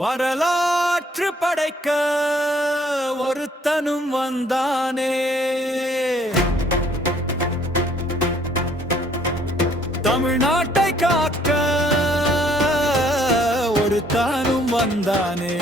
வரலாற்று படைக்க ஒருத்தனும் வந்தானே, தமிழ்நாட்டை காக்க ஒருத்தனும் வந்தானே.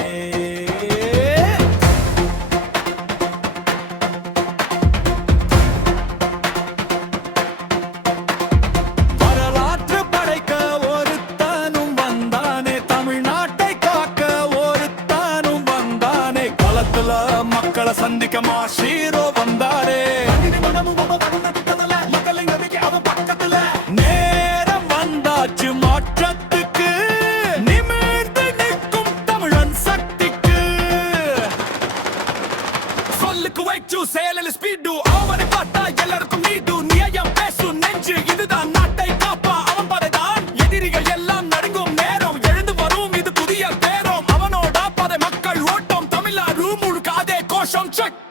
மக்களை சந்திக்க மாஷீரோ வந்தாரே, நேரம் வந்தாச்சு மாற்றத்துக்கு, நிமிர்ந்து நிற்கும் தமிழன் சக்திக்கு. சொல்லுக்கு வைச்சு செயலில் ஸ்பீடு, அவனை பார்த்தா எல்லாருக்கும் நீடு, நியாயம் பேசும் நெஞ்சு, இதுதான் நாட்டை காப்பா அவன் படைதான். எதிரிகள் எல்லாம் நடுங்கும் நேரம், எழுந்து வரும் இது புதிய பேரம். அவனோட பதை மக்கள் ஓட்டம், தமிழ்நாடு முழுக்காதே கோஷம் செக்.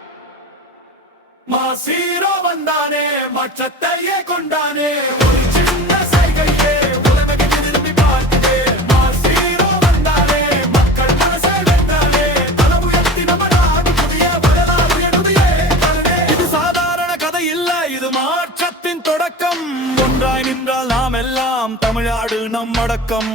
மாசீரோ வந்தானே, மாற்றத்தையே கொண்டானே, ஒரு சின்ன சைகையே உலகை திரும்பி பார்த்தே. மாசீரோ வந்தானே, மக்கள் மனசை வென்றானே, தலை உயர்த்தி நம்ம நாடு புதிய வரலாறு எழுதியே. இது சாதாரண கதை இல்ல, இது மாற்றத்தின் தொடக்கம். ஒன்றாய் நின்றால் நாம் எல்லாம், தமிழ்நாடு நம் அடக்கம்.